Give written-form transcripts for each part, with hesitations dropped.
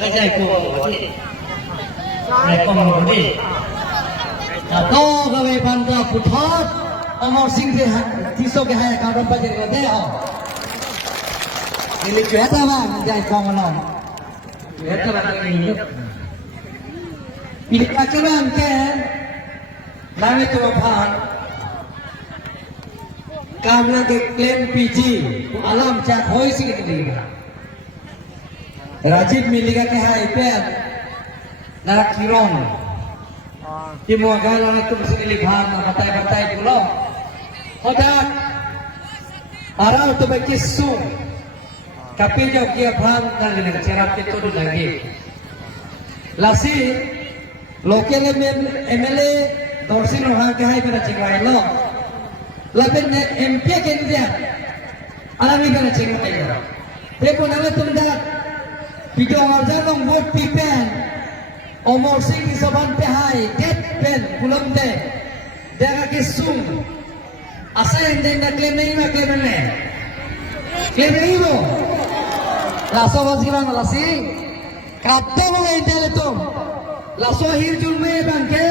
cái dây cổ đi này con đi to cái về bàn cờ phụ thớt ông học sinh thì số cái hai cao đông bây giờ có thế hả thì lịch chuyển ra mà dây con nó chuyển ra mà cái gì pilih pacaran kan langit Tuhan karena klaim PG alam cak hoi sih gitu Rajib milika ke hai pen narak kirong di mua galang itu mesti dilihat batai-batai dulu hodak arah tu bagi sum tapi jauh kia paham dan dengan cerap itu lagi lasi lokal MLA dorsin orang ke hai pada cinggai lo lapen MP ke dia alam ni pada cinggai lo tapi nama tunda Bidang arjanong buat pipen, omor sing soban pehai, tet pen pulang de, jaga kisung, asa yang dia klaim ni macam mana? Klaim ni mo, laso wasiran lasi, kata mo intel itu, laso hir julme bangke,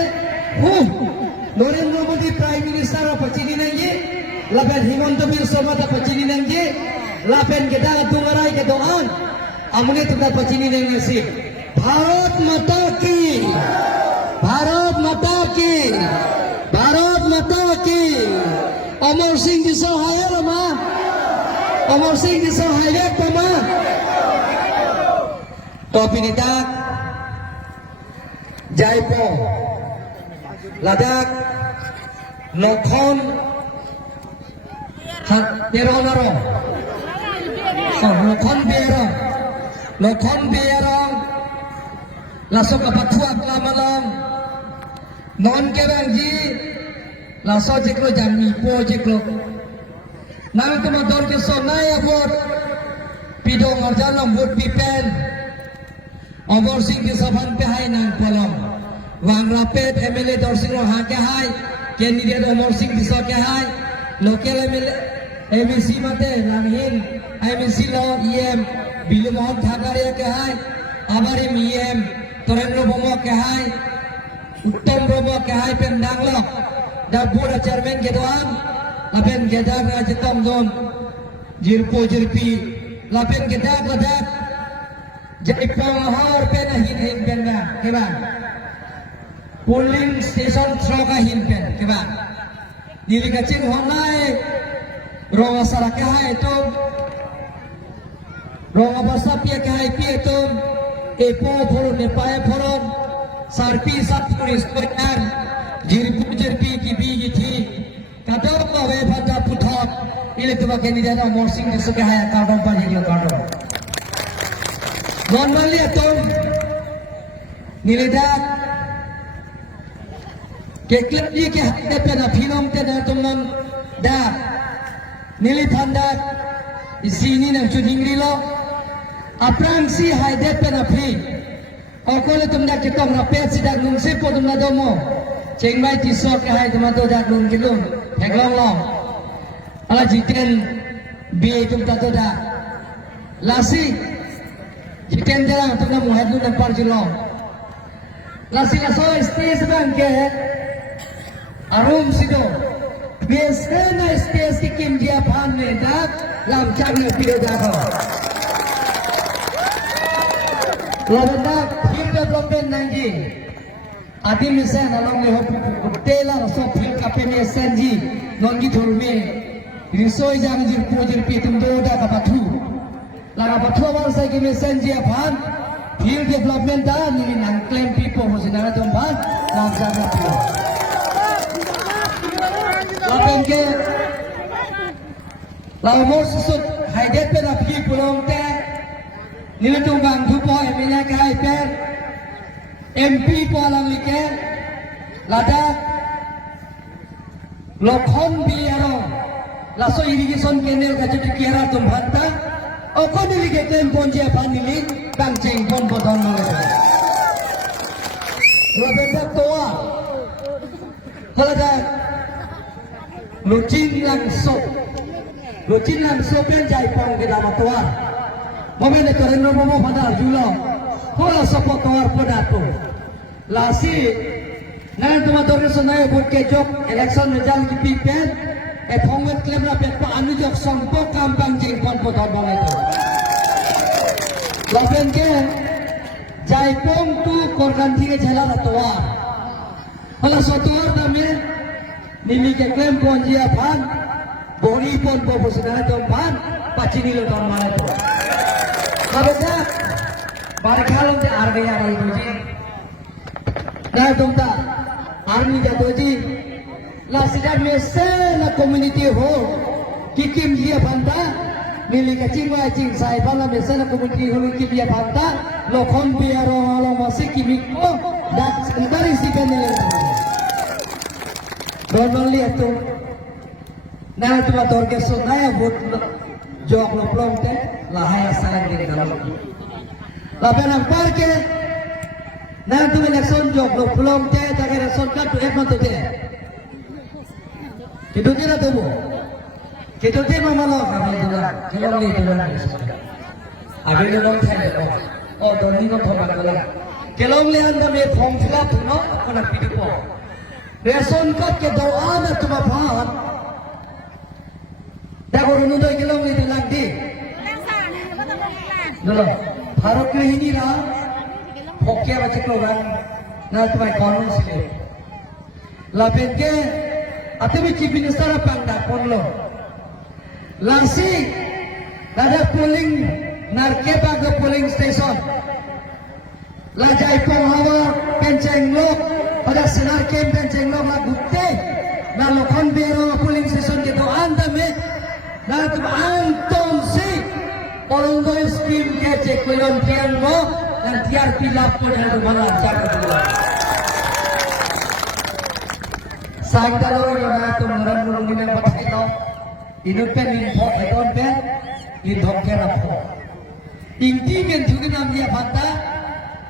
Narendra Modi Prime Minister apa cini nanti, lapen Himanta Biswa apa cini nanti, lapen kita tungarai ke doan. हमने तुमने पचीनी नहीं सी भारत माता की भारत माता की भारत माता की अमर सिंह जी सहाय रमा अमर सिंह जी सहाय पमा टॉपी नेता जयपुर लद्दाख नौखन तेरोनारो नौखन बेरो Lokon biarong laso kapatuak lamalong non kerangji laso jeklo jami po jeklo nang tumador ke sonaya bot pidong arjanong bot pipen omor sing ke saban pe hai nang polong wang rapet MLA dorsing lo ha ke hai candidate omor sing bisa ke hai local MLA ABC mate langhin IMC lo EM Bilu Mohon Thakare ke hai abari EM Torendra Bomo ke hai Uttam Bomo ke hai pen danglo dar board chairman ke doan lapen gedar rajitom don jirpo jirpi lapen gedak ladak jaipong hor pen hin pen na ke ba polling station troka hin pen ke ba dili kacing honai ronga saraka hai to Ronga basa pia kahai pia tom epo foron nepaya foron sarpi sat puris korean jirpu jirpi ki bigi thi kadar ko ve bata puthak ile tuba candidate Amor Singh ji suke haya kadam pa jilo kadam normally tom nilida keklep ji ke hatte pe na phinom te na tumam da nilithanda isini na chudingri lo Aprangsi hai det pen apri okole tumda kitam rapet sidak nungsi po tumda domo cengbai tisok ke hai tumda do dak nun kilum heglong long ala jiten bi tumda do da lasi jiten jarang tumda muhad nun par jilong lasi laso stage bangke arum sido biasanya stage ki kim dia phan ne dak lam chang ne pide da Labendak field development nangi adi misen along le hotela so field kapene senji nongi thurme risoi jang jir pojir pitum do da kapathu laga pathu war sai ke misen ji aphan field development da ni nang claim people hosina tum bhan nam jana pio lapen ke laumor susut haidet pe na phi pulong te Nilitung bang dupo MLA ke hai pen MP po alam like Ladakh Lokhon biarong laso irrigation canal ka jodi kiara tum bhatta oko nilike claim ponji aphan nilik bang cheng pon bodon nole Robert toa halada lucin langso pen jai pang ke dama toa Momen itu Narendra Momo pada julo hola sopotoar podato lasi nan tuma dorre sonai vote ke jok election result ki pipen e thongwet claim na pet pa anu jok sompo kampang jing pon potor bangai to lapen ke jaipong tu korkan thige jela ratwa hola sotor dame nimi ke claim ponjia phan bori pon bo sedana tom phan pachini lo tom bangai to kabeta barkhalon te arme ari doji na tumta army ja doji la sida mese la community ho kikim dia banda mili kaching wa ching sai bala mese la community ho ki dia banda lokhom biaro lo masi kimiko dak sendari sikane normally ato na tuma torke so na vote jok lo plong te la haya sarang de dalam la penang parke na tu election jok lo plong te ta ke election ka tu ek monto te kitu kira tu mo kitu te mama lo kami dula kelong ni dula age lo long thai lo o don ni ko thoma dula kelong le an me form fill up no kona pidu po ration card ke do ana tuma phan দেখো রুনু দই গেলাম এই লাগ দি দলো ভারত গৃহিণীরা ভকে বাজে programme না তোমার কর্ম ছিল লাভেনকে আতমি চিফ মিনিস্টার পান্ডা পড়লো লাসি দাদা পোলিং নারকে বাগ পোলিং স্টেশন লাজাই পহাওয়া পেনচেং লোক pada senar kem penceng lo la gutte na lokon bero polling station ke to anda me na tu anton si polongo scheme ke che kolon tian mo dan tiar pilap ko dan bala jaga sang dalor na tu ngaran mulung ni na pathai lo inut pe lin pho don pe lin dhok ke ra pho inti men thuge nam dia bhata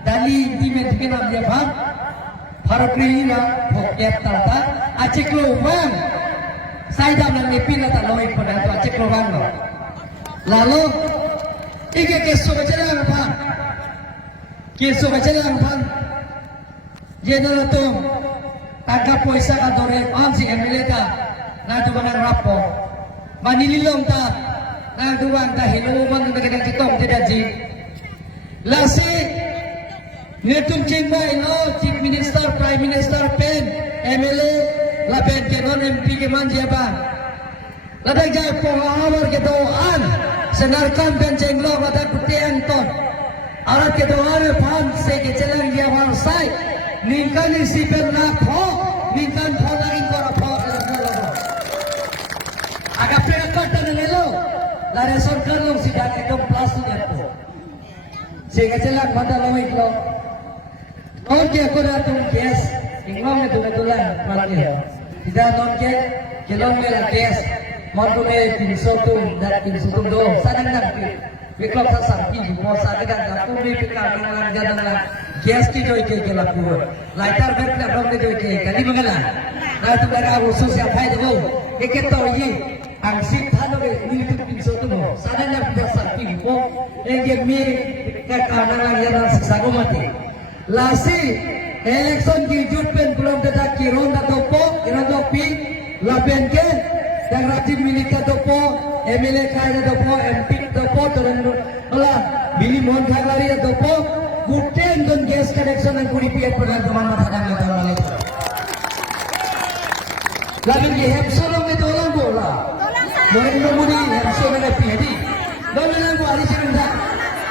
dali inti men thuge nam dia bhat Harap rihina hokyat tata acik lubang saya dalam nipin atau loik pada itu acik lubang lo lalu ike kesu bacalah apa kesu bacalah apa jenal tu tangkap poisa kadore ansi emeleta na tu banang rapo manililong ta na tu bang ta hiluman na kita kitong tidak ji lasi Netum cingbai lo Chief Minister, Prime Minister, pen, MLA, la pen ke non MP ke manjia ba. Ladai jai pengawal ke doan, senarkan pen cenglo pada kutian ton. Alat ke doan pan se ke celang dia warsai, ningkan isi pen na pho, ningkan pho lagi kora pho lo. Agak perakot dan lelo, la reson kerlong si dak ekam plastik itu. Se ke celang pada loik lo. Non ke aku datang kes, ingom itu betulan malangnya. Tidak non ke, kelong mela kes, mantu me pinso tu, dan pinso tu do, sadang nak Wiklop sa sarki, mo sa kita aku me pikir dengan jalan lah, kes ki joy ke lakukan. Lighter bed na dong ke joy ke, kali mengalah. Nah tu mereka usus siapa itu, ikat tahu ye, angsip thano ke milik pinso tu mo, sadang nak pikir sarki, mo, yang me kekanan lagi yang sago mati. Lasi election ki jutpen belum tetap kiron atau po kiron pi lapen ke yang rajin milik atau po MLA kaya atau po MP atau po turun olah bili mohon kagari atau po buten don gas connection yang kuri piat pernah teman mata dan mata malai lagi ke hepsolong itu orang bola boleh nomori hepsolong itu piadi boleh lagu hari cerita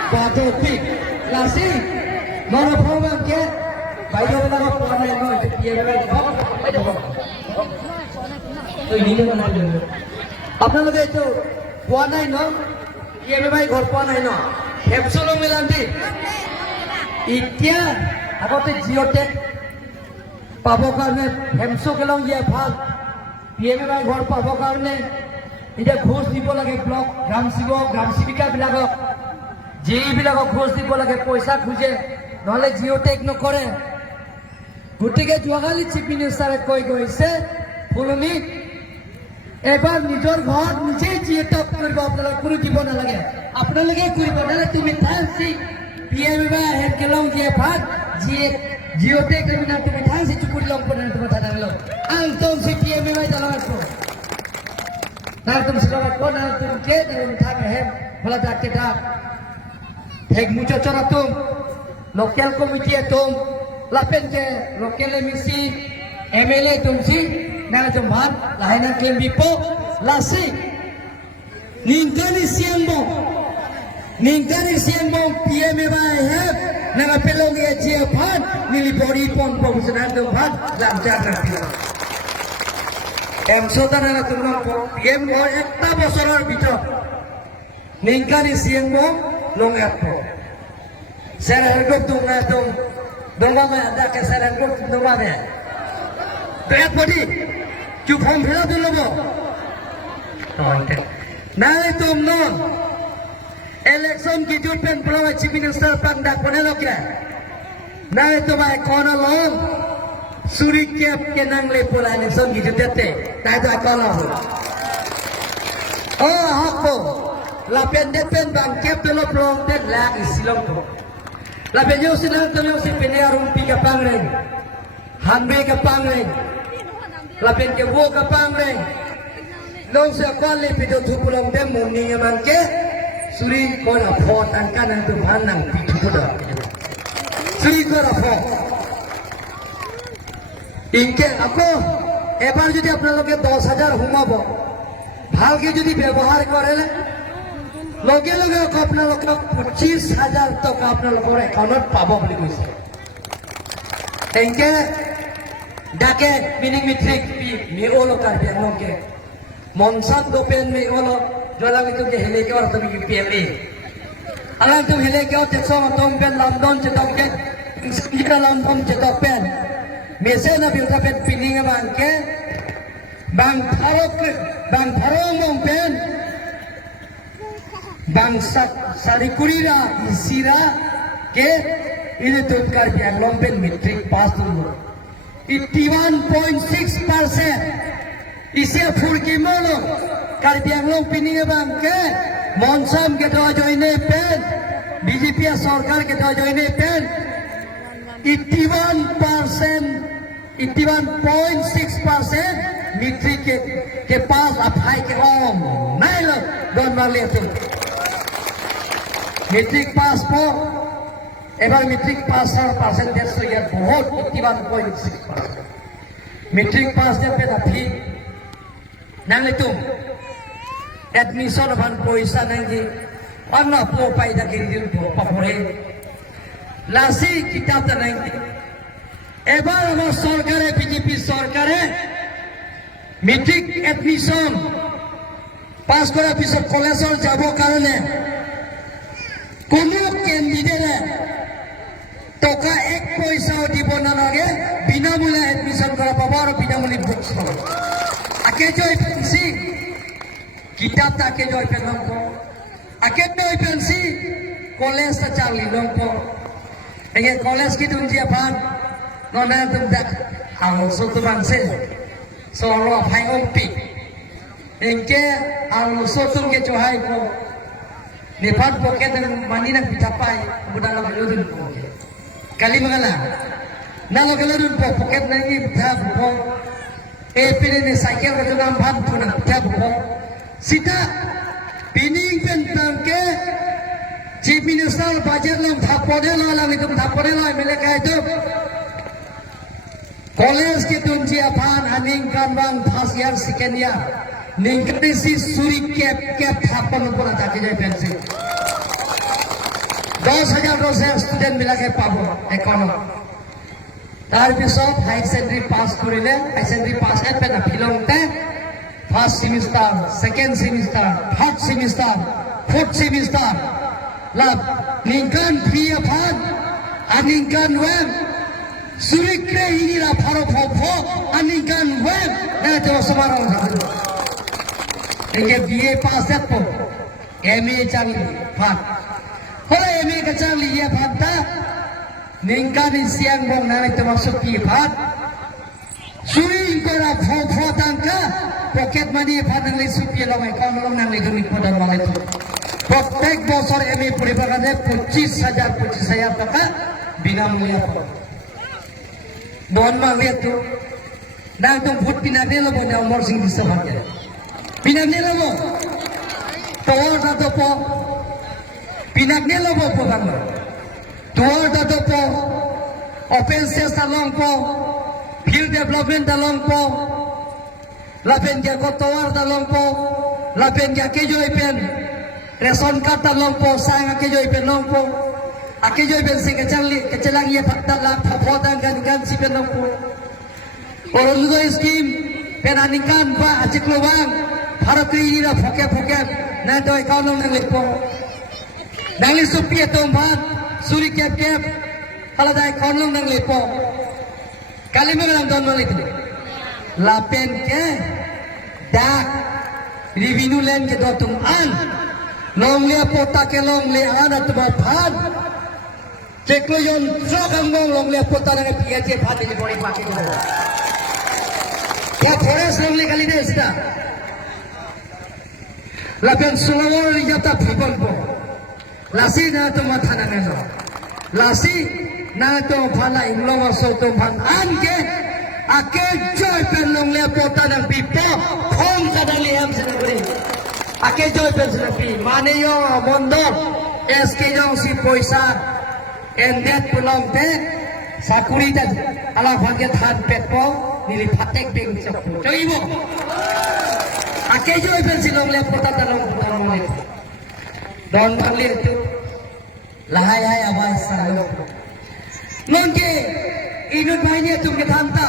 batu pik lasi Mana program ke? Baiklah nama program itu dia berapa? Ini mana dulu? Apa lagi itu? Puan itu, dia memang ikut puan itu. Hepsolong melanti. Ikhya, apa tu geotek? Pabokarne, hepso kelong dia phal. Dia memang ikut pabokarne. Ini khos di bola ke blok, gram sibika bilago. Ji bilago khos di bola ke poisa khuje. নহলে Geotech নকৰে গতিকে যোৱাকালি chief মিনিষ্টাৰে কৈ গৈছে ফুলনি এবাৰ নিজৰ ঘৰত নিজে জিওটেক কৰিব আপোনালোকে কোনো দিব নালাগে আপোনালোকে কৰিব নালাগে তুমি fancy PMB head ke long je phat geotek ke na tu thang si cukur long pun tu thadang long angtom si PMB jalan ko na tum selamat ko na tum ke na thang hem phala dak ke dak hek mucho chora tum local committee tum lapen ke local misi MLA tum si na tum bhan lain klem bipo lasi ningkani siang PMB have na pelong ye chia phan nili body pon professional tum bhan lancar nanti soda na tum ko PM ko ekta bosoror bitor ningkani siang long apo sera hergop tum na tum donga ma ada ke sera hergop tum donga de bet body chu form phela tum lobo nai tum non election ki jupen pro chief minister pangdak ponelo kira nai tum ai kona long suri kep ke nang le pola election ki jutete tai to kona oh hapo lapen depen bang kep to lo plong tet la isilong ko lapen yo silang to yo si penearum pi ka pangreng hanbe ka pangreng lapen ke wo ka pangreng long se kwali pi do thu plong dem mun ni man ke suri ko na phot an kan tu bhan nang pi thu do suri ko na phot ইনকে আপো এবার যদি আপনাদের 10,000 হুমাবো ভালকে যদি ব্যবহার করেন লগে লগে আপনাদের 25,000 টাকা আপনাদের অ্যাকাউন্টত পাব বলি কইছে ইনকে ডাকে মিনিং মিট্রিক মেওলো কারবে নকে মনসাত দোপেন মেওলো জলাগে তো হেলে কে আর তুমি ইউপিএলএ আলাম তুমি হেলে কে তেছো তোম পেন লন্ডন চেতকে ইনস্কিরা লন্ডন চেতপেন Mese na bilta pen piling bangke bang tharong mong pen bang sarikurira isira ke ini tutkar biang lompen matric pass dulu 81.6% isi furki molo kar biang long pining bangke monsam ke to joine pen BJP sarkar ke to joine pen 81.6% मिट्री के पास अफाई के ओम नहीं लो दोन बार ले तुम matric pass को एबार matric pass 100% तो ये बहुत 81.6% मिट्रिक पास जब पे थी नंग ले तुम एडमिशन अपन पैसा नहीं दी और ना पो पाई दा के दिन पपरे लासी किताब तो नहीं दी এবার আমার সরকারে বিজেপি সরকারে মেট্রিক এডমিশন পাস করার পিছত কলেজত যাব কারণে কোনো ক্যান্ডিডেটে টাকা এক পয়সাও দিব নালাগে বিনামূল্যে এডমিশন করা পাব আর বিনামূল্যে বুকস পাব আগে জয় পেন্সি কিতাব তাকে জয় পেলাম আগে জয় পেন্সি কলেজটা চালি লম এগে কলেজ কি তুমি পান nona tum dak ang so tu bangse so lo phai ong pi engke ang so tum ke chohai ko nepal pocket mani na pitapai budala galudun ko kali magala na lo galudun ko pocket na ni tha ko e pine ne cycle ko nam bhan puna tha ko sita pining pen tang ke chief minister budget lam tha pode lo lam tum tha pode lo mele kai to college के तुमची अफान अनिंगकान बांग first year second year निंकटेसी सुरी cap Thapan ऊपर जाके जाए Pence 10,000 student मिला के पाबो एकोनो तार पिছত हाई सेकेंडरी पास करिले हाई सेकेंडरी पास है पेना फिलंगते first semester second semester third semester fourth semester लब निंकन फी अफान अनिंगकान वेब Surikre ini lah paro popo anikan web na to semarang satu. Enge BA pass apa? MA cari fat. Kalau MA kecari ya fata, ningkan siang bong na itu masuk ki fat. Suring kora popo tangka pocket money fat nang lesu pi lamai kau malam nang lesu mi pada malam itu. প্রত্যেক বছর MA পড়িবার কারণে 25,000 টাকা বিনামূল্যে বন মালিয়া তো না তো vote পিনামে লব না অমর সিং দিছে ভাগে পিনামে লব তোর দাদা প পিনামে লব প্রধান তোর দাদা প open space talong po field development talong po lapen dia kotor talong po lapen dia kejoy pen ration card talong po sang kejoy pen long po akejoy pen sing kecalang ye fakta la phodan gan si pen long po orolugo scheme penanikan pa aciklobang bharatri ra phoke na doi kaunong nang lepo nangli supie tombat suri kep kalau dah konlong nang lepo, kali mana don malit ni, lapen ke, dak, review len ke dotung an, long le pota ke long le an atau bahan, cekloyon tragam long le pota nang PJ bahan ni boleh pakai tu. Ya forest long le kali ni sudah, lapen sulawar ni jata phibon po, lasi na tu mata nang lasi na to phala inglong so to phan an ke ake joy pen long le pota nang pipo khom kadali ham senagri ake joy pen senagri mane yo mondo sk jong si poisa en net pulong te sakuri ta ala bhage than pet po nili phatek beng chok choibo ake joy pen silong le pota talong mane don mali tu lahai hai abai salo nongke inut bahaya tu ke thanta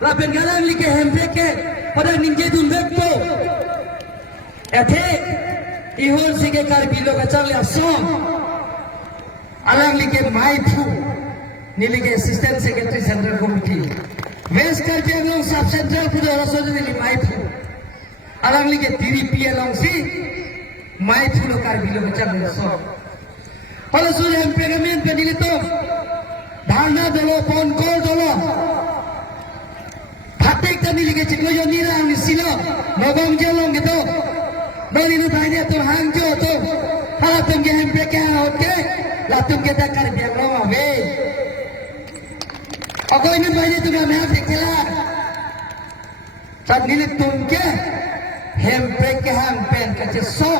lapen galang like hempe ke pada ninje dun bekpo ethe ihon sige kar bilo ka chale asom alang like mai phu nilike assistant secretary central committee west karjang sub central pudo rasoj nili mai phu alang like DDP along si mai phu lo kar bilo ka chale asom kalau sudah implement pendiri tu dharna dolo ponkol dolo phatek tani lige chiklo yoni ra ni silo nobam jelong gitu bani nu tanya tu hangjo tu hala tum ke hempe ke hote la tum ke ta kar biang lo ave agoi nu bani tu na me dekela tad nile tum ke hempe ke hang pen ke so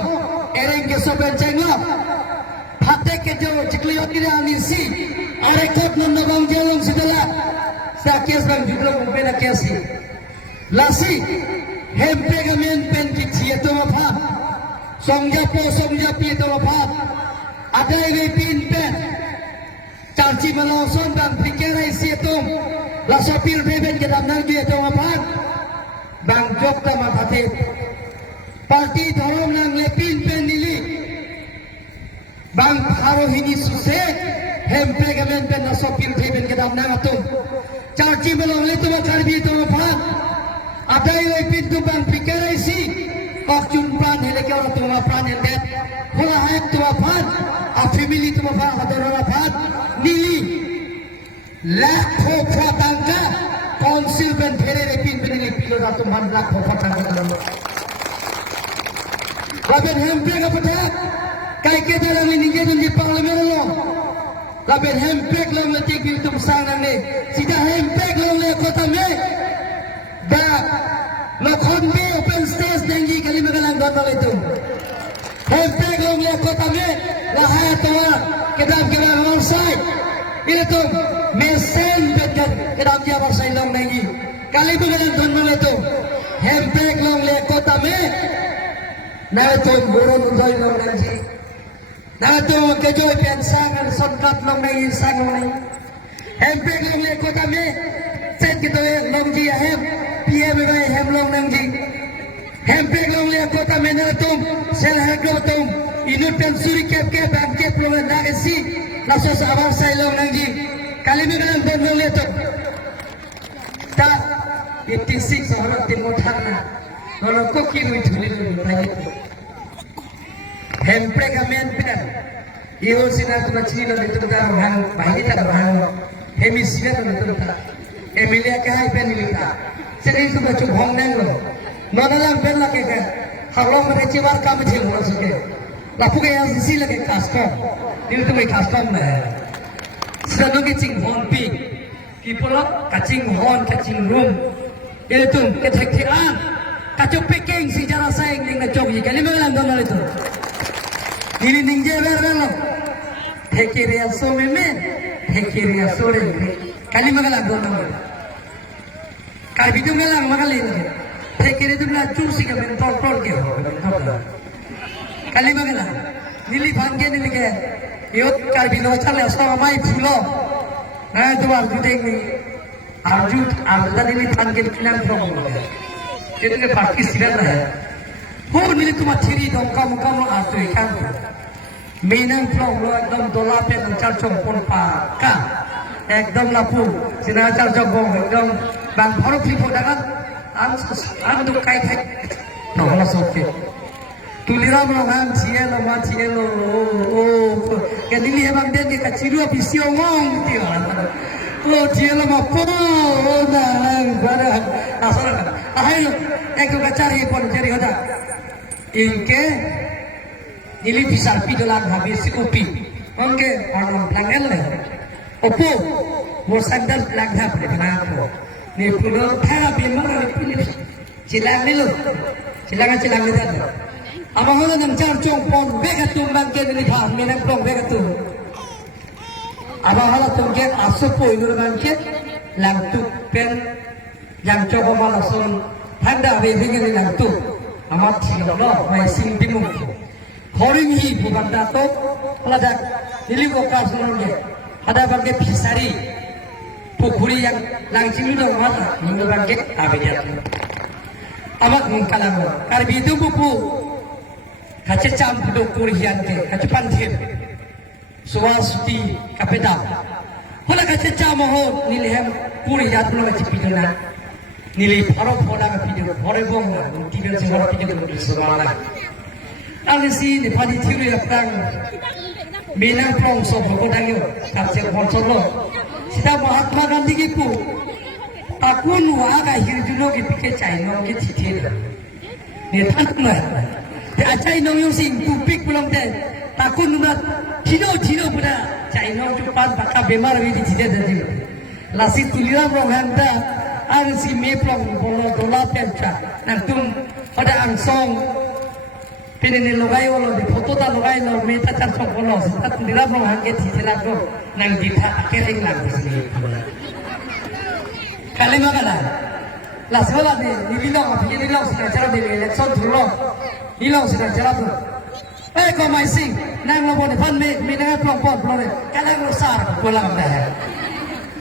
ereng ke so ben chengo phatek ke jo chiklo yoni ra ni si are kot nanda bang jelong sidala sa kes bang jublo pena kesi lasi hempe ga men pen ki chie to pha songja pi to pha adai ge pin pen chanchi malo son bang pikere si to la sopil beben ke dam nang dia to pha bang jok ta ma phate parti dhorom nang le pin pen nili bang haro hini suse hempe gamen pen na sopil theben ke dam nang atum charchi belong le tu karbi to pha adai oi pin tu bang pikere si kok jumpan hele ke to pha ne det hula hai tu pha a family tu pha adora pha nili lakho pha tangka council ben phere re pin ben ni pilo ra tu man lakho pha tangka dalo laben hempe ga pha kai ke dalam ini jadi di parlemen lo laben hempek lo metik bil tum sana ne sida hempek lo le kota me ba lo khon me open stage dengi kali magalang gotol itu hempek lo le kota me la ha toa kedam outside ini tu mesen betul kedam dia outside long dengi kali magalang gotol itu hempek lo le kota me na tu burung doi long dengi nato kejoy pensang sonkat long nai sang nai hempe long le kota me set gitu long ji hem pm bai hem long nang ji hempe long le kota me na tum sel hagro tum inut pen suri kep ke bang kep long na esi laso sabar sai long nang ji kali me galang don long le to ta 86 orang timur thana kalau kok kiri thuli lagi hempe gamen pen iyo sina tu chini no itu ta bang bagi ta bang hemi sina no itu ta emilia ke hai pen lita sini tu bacu hong nang lo nodalang pen la ke halong re chiwat kam thil mo suke lapu kaya sila kay custom dito may custom na sila nung kaching hon pi kipolo kaching hon kaching room ito kathekthean kachok peking si jara sayang ning na chogi kali magalang doon ito ini ningje beralo thekiriya so meme thekiriya so re kali magalang doon kali bidung magalang magalin thekiri tu na chusi ka men tol ke ho kali magalang nili bhange nili ke yot kar bino chale so mai phulo na তোমার দুটেই arjut arda nili bhange kinan from itu pasti sirat lah ho nili তোমার thiri dom kam ato ikan Minang from lo ekdom dolape char chong pon pa ka ekdom lapu sina char chong bong ekdom bang bhoro flipo dakan am do kai thai no la soke tuliram lo han cielo ma cielo o ke nili ebang den ke kachiru pisio ngong ti o cielo ma po na bara asal ayo ekdom kacari pon jari hoda inke nili pisar pidolan habis kopi oke orang pelanggan le opo mo sandal pelanggan pada aku ni pulau thara bimang ni cilang ni lo cilang ni dah abang lo nang car chong pon bega tumbang ke ni phang ni nang pong bega tu abang lo tungke asupo ilur bang ke lang tu pen yang coba malason handa be ni lang tu amat sing lo mai sing bingung Horingi bukan dato, pelajar ini lokal semuanya. Ada bagai pisari, pukuli yang langsung itu mana, ini bagai abidat. Amat mengkalang, karbi itu buku, kaca campur kurian ke, kaca pantir, suasuti kapedam. Kalau kaca campur nilai kurian pulau kaca pidana, nilai paruh pola pidana, paruh bonga, tiga semua pidana di sekolah. Alisi ni padi tiru yang perang Minang prong so boko dangyo kapsel honsolo sida Mahatma Gandhi ki pu takun waga hirjuno ki pike China ki thithira ni thanna te achai nong yung sing tupik pulang te takun nuna thino puda China ju pan baka bemar wi di thide dadi lasi tulira prong hanta alisi me prong bolo dola pencha nantum pada angsong Pini logai wala di foto ta logai lo meta char chok wala sat dira bro hange thithela go nang ditha akeling lag sini kalima kala laswala de nililo nililo sina chara de election thurlo nililo sina chara bu ko mai sing nang lo bone phan me na plong pon plore kala lo sar bola da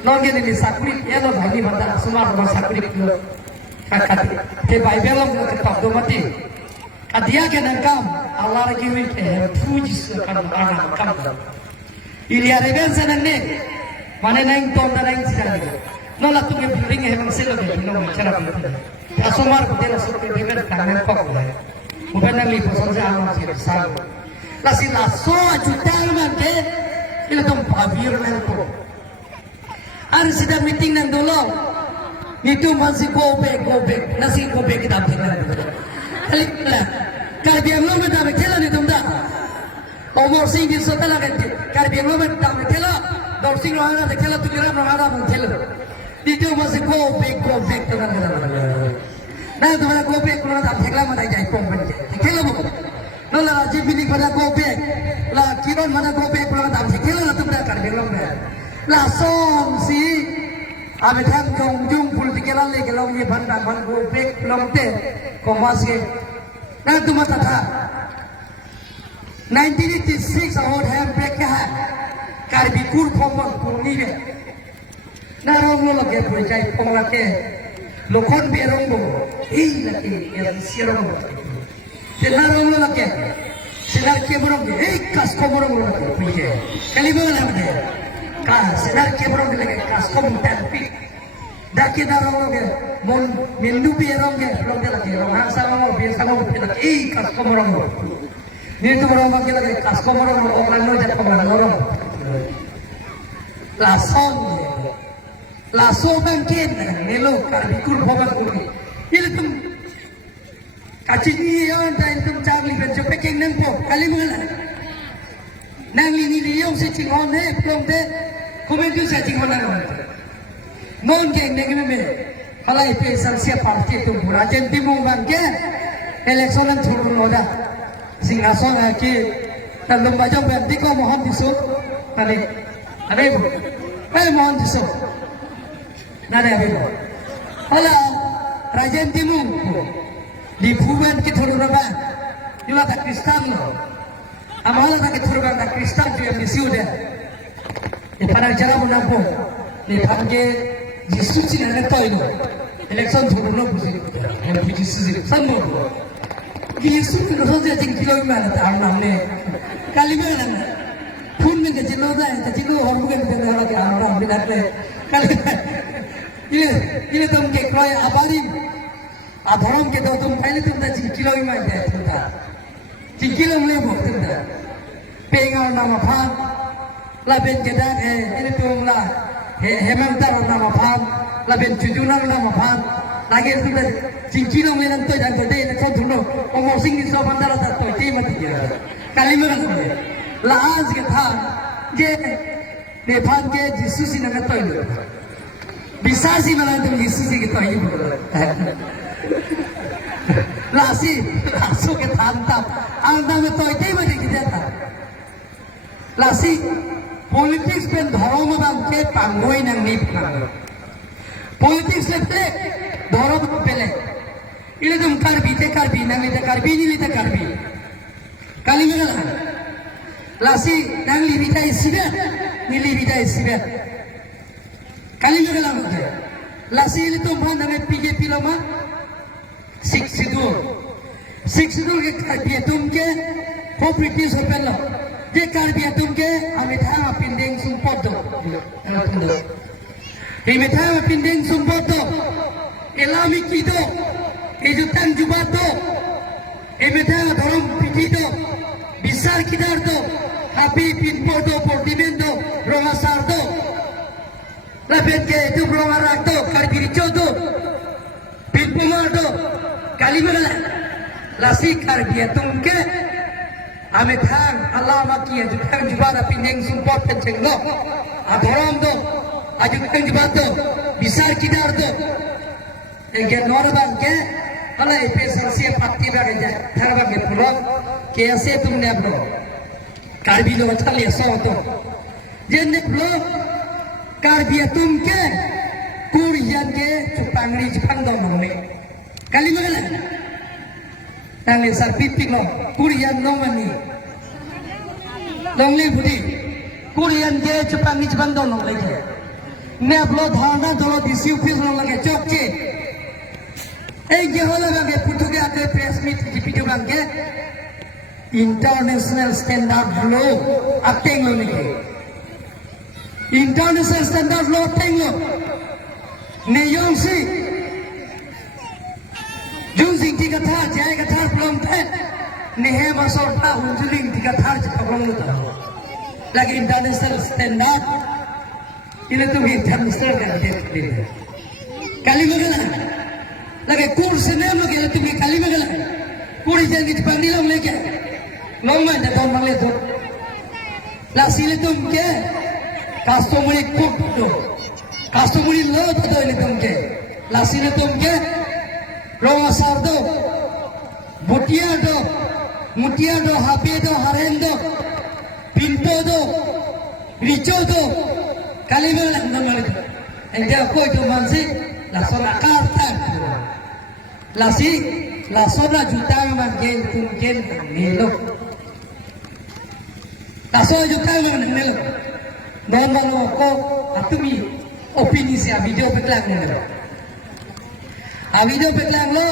nonge ni sakuri elo bhani banda sumar ba sakuri lo kakat te bible lo ke tok do mati Adia ke nangkam Allah lagi wike puji sekan anak kam. Ini aregan senangnya mana nang ton nang siapa? Nolak tu yang building yang selo ke nong cara begitu. Asomar kudela suruh dengan tangan kok. Bukan nang lipo saja alam sih sal. Lasi laso juta mante ini tom pavir nang ko. Ada sidang meeting nang dulu. Itu masih go back nasi go back kita tinggal. Karbiang lo meta bekela ni tumda. Omor sing di sotala kenti. Karbiang lo meta bekela. Dor sing lo ana bekela tu kira no ada bekela. Itu masih go back tu kan. Nah tu mana go back lo ada bekela mana jai pom bende. Bekela mo. No la jibini pada go back. La kiron mana go back lo ada bekela la tumda karbiang lo meta. La som si Abe tham jung political le ke lo ye banda ban go back lo te komas ke Nah tu mata tha 1986 award ham break ka karbi kur phomon purni re na rong lo ke pujai pongla ke lokon be rong bo ei la ke yang sirong bo te na rong lo ke senar ke borong ei kas ko borong lo ke puje kali bo la de ka senar ke borong le kas ko mutan pi Daki darong ke mon menu bi rong ke rong ke lagi rong hangsa mo bi sa mo ke lagi kas ko morong mo ni tu morong ke lagi kas ko morong mo orang no jat ko morong la so bang ke ni lo ka bi kur bhogan kur ni il tum kachi ni yon ta tum chagli ben jo peking nang po kalimala nang liniliyong sa chingon he plong te comment yung sa chingon na non geng neng me halai pe sarsia parti tu burajen timung bangke election ang turun loda singhason ki talum bajang berdi ko mohon disu tadi ada ibu mohon disu nada ibu hala rajen timung di bulan ki turun loda Yula tak Kristen lo, amalan tak turban tak Kristen tu yang disiu dia. Di pada cara menampung, di panggil Yesus ini ada tahu ini. Election turun lo bukan, yang puji Yesus sama. Yesus itu saja jeng kilo mana tak namanya. Kali mana? Pun dengan jenuh dah, tapi tu orang bukan dengan lagi orang tidak le. Kali ini tuh kekroy abadi. Adharam ke do tum pahile tum da kilo mai de tum da kilo le bo tum da penga nama pham la ben ke da ini tum la hemamtar nama pham la ben chujuna nama pham lagi tum da kilo me nan to jan de ne ko tum no omor sing ni so bandara da to te mati ya kali me la az ke tha je ne pham ke jisu si na to ile bisasi mana tum jisu si ke to ile lasi langsung ke tantap anda itu itu macam kita tak lasi politik pen dharam bangke panggoi nang nip politik sepele dharam pele ini tu karbi te karbi nang te karbi ni te karbi kali mana lasi nang li bita isibe ni li bita isibe kali mana lasi ini tu mana nang PJP lama Siksidul ke karbiya tumke ko British open lo je karbiya tumke amitha pindeng sumpot do amitha pindeng sumpot do elami kido ejutan jubat do amitha dharam piti do bisar kidar do happy pinpo do portimen do romasar do lapet ke tu romarak do karbiri chodo pinpumar do kalimala lasi karbiya tumke amithan Allah makiya jutang jubara pineng sumpot pencenglo adharam do ajutang jubat do bisar kidar do ege norban ke ala epe sarsia patti bage ja tharba ke pulo ke ase tumne bro karbi lo chali so to jenne bro karbiya tumke kurian ke chupangri jupang do mone kalimala nang le sar pipik lo kurian no mani long le budi kurian ke chupang ni jupang do long le ne blo dhana dolo disiu phis lo lage chokche ei je hola bage putuge ate press meet ki video bangke international standard law ateng lo ni international standard law ateng lo ne yong si Jung sing tiga thar jai ka thar plom phet nehe masor tha unjuling tiga thar chapong lu lagi international standard ini tu international kan de kali magala lagi kurse ne magala tu kali magala puri jangi pandilam leke lomba da don mangle tu la sile tum ke customary cook do customary lo to ile tum ke la sile tum ke Roma sardo, mutia do, hape do, harendo, pinto do, rico do, kalimala naman ito. Hindi ako ito mansi, laso na karta. Laso na jutang maggen tunggen nilo. Laso jutang nilo. Doon malo ako, atumi, opini siya, video petlang nilo. Video petlang lo,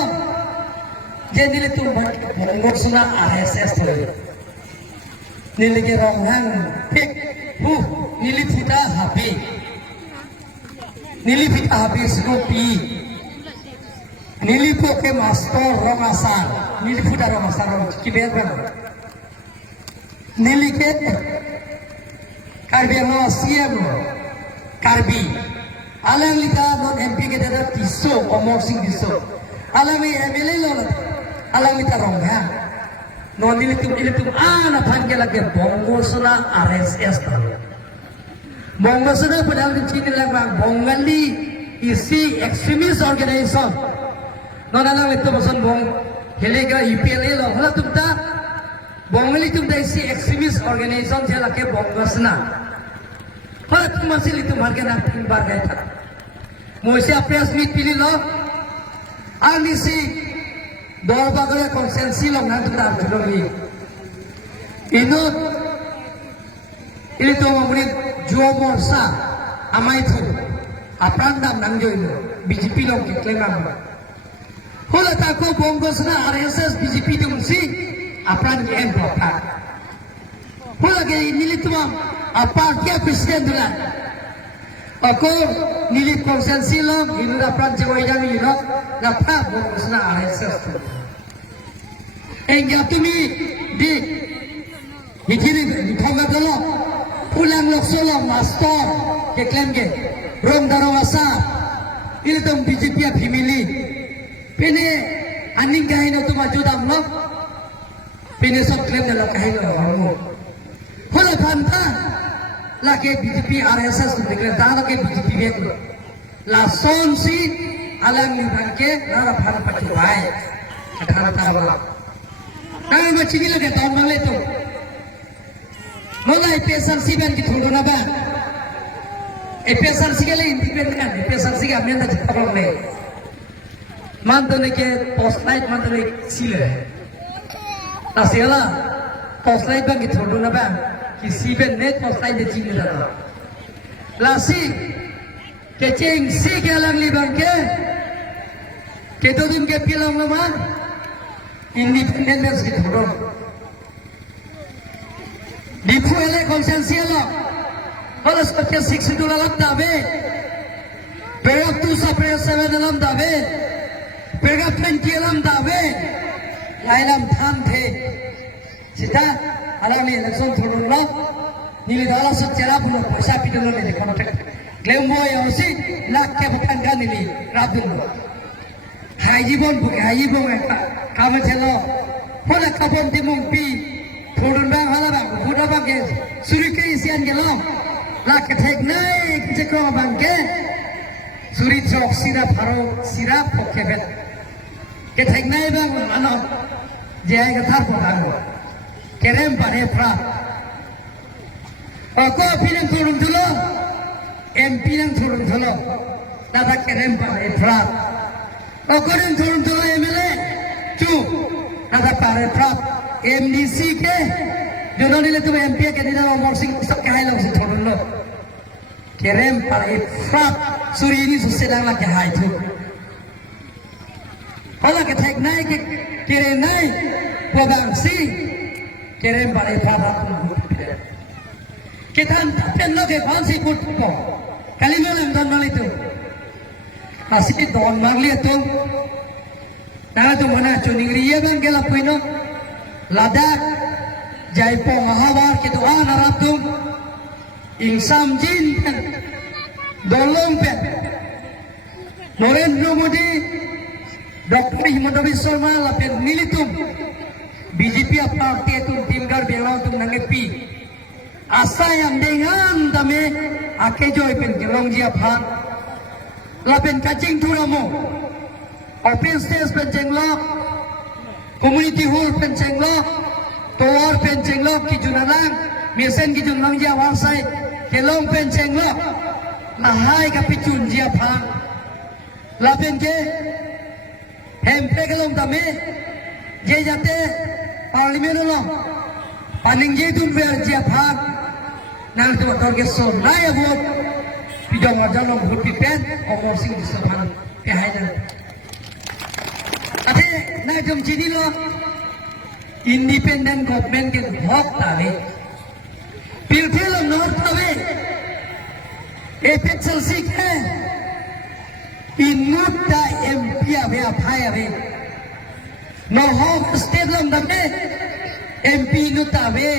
jadi nilai tu buat suna RSS tu, nilai ke ronghang, pek, nilai kita HP, nilai kita HP Snoopy, nilai ke master romasar, nilai kita romasar kiber kan, nilai ke karbi lo siam lo, karbi. Alang lika non MP ke dada tiso omor sing tiso alang MLA lo alang lika rongha non ilitum ana pan ke lagi bongosna RSS tahu bongosna padahal di sini lagi Bengali isi extremist organization non alang itu bosan bong helega UPLA lo hala tumta Bengali tumta isi extremist organization je lagi bongosna hala tum masih itu harga nak timbar gaya Moishe press meet pilih lo Anisi dua bagai konsensi lo nanti tak terjadi. Ini tuh memberi jual borsa amai tu. Apaan dah nangjo ini BJP lo kiklaim. Hula takut bongkos na RSS BJP tu mesti apaan yang berapa. Hula ke nilai tu apa kia Kristen tu lah. Aku nilai konsensi lo ini apaan cewek yang ini lo. Napa bongkos na RSS tu. Enggak tumi di thongga dalo pulang loksolo master ke klaim ke rom darawasa ini tuh BJP ya family pene aning kahin itu maju damlo pene sok klaim dalam kahin orang hola phanta lagi BJP RSS deklar dana ke BJP ke la son si alam ni bangke nara phan pachuai kadang tawa Kami macam ni lagi tahun malam itu. Mulai PSRC ban kita tunggu naba. PSRC ke lagi independen. PSRC ke amnya tak cepat boleh. Mantu ni ke post night mantu ni sila. Nasihatlah post night ban kita tunggu naba. Kisi ban net post night dia cini dah. Lasi kecing si ke alang liban ke. Ketodun ke pilang lama. Independence kita dorong. Di puele konsensial lo. Kalau seperti 6 dalam dabe, perak tu sampai 7 dalam dabe, perak 20 dalam dabe, lailam tham the. Cita, alam ni election turun lo, nilai dalam secara pun pasal pidul lo ni kontrak. Glembo yang si nak ke bukan kan nilai rabun lo. Hajibon bukan hajibon kami celo, pada kapan timung pi, turun bang hala bang, budak bang ke, suri ke isian gelo, lah ketek naik cekro bang ke, suri cok sirap haro sirap pokebet, ketek naik bang ano, jaya ketar bang, kerem pada pra, aku pinang turun dulu, MP nang turun dulu, nada kerem pada pra, aku nang turun dulu MLA. Tu, ada para prap MDC ke, jodoh ni letu MP ke di dalam boxing sok kahai lang si turun lo. Kerem para prap suri ini sedang lagi hai tu. Kalau kita naik ke kerem naik, podang si kerem para prap kita pen lo ke fansi put ko. Kali malam don mal itu. Masih don mal itu. Nah tu mana cuning riya bang gela puino Ladakh Jaipur Mahabar kita narap tu insam jin dolong pe Narendra Modi Dr. Himanta Biswa Sarma lapen nilitum BJP parti itu timgar belau tu nangepi asa yang dengan dame ake joy pen gelong dia phang lapen kacing turamo Open stage penceng lo, community hall penceng lo, tower penceng lo, kijunanang, mesen kijunang dia warsai, kelong penceng lo, mahai kapicun dia phang, lapen ke, hempe kelong tame, je jate parlimen lo, paning je tumber dia phang, nang tu target so, naya vote, pidong aja lo vote pipen, omor sing disepan, kehajan. Tapi nak jom jadi lo independent government ke hok tawe pilpil north tawe efek selsik hai inut da MP ave aphai ave no hok state lam dame MP inut tawe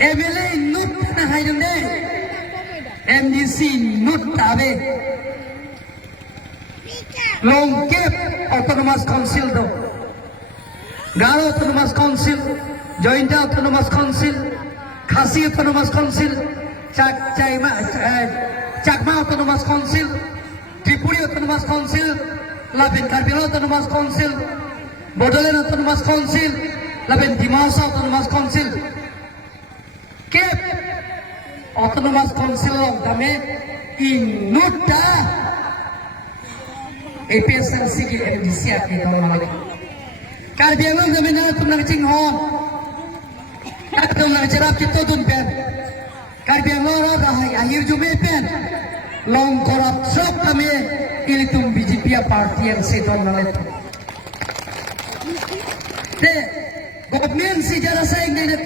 MLA inut na hai dame MDC inut tawe Longkep Autonomous Council do Garo Autonomous Council, Jointa Autonomous Council, Khasi Autonomous Council, Chakma Autonomous Council, Tripuri Autonomous Council, Lapen Karbila Autonomous Council, Bodoland Autonomous Council, Lapen Dimasa Autonomous Council, Cape Autonomous Council of Dame in Nuta APSRC ke MDC ke tahun lagi. Karbiangan kami na tunang cinghon. Atau na cerap kita tunpen. Karbiangan orang akhir jumepen. Long korap sok kami ilitung BJP party yang seton nalet. De, government sejarah saya ini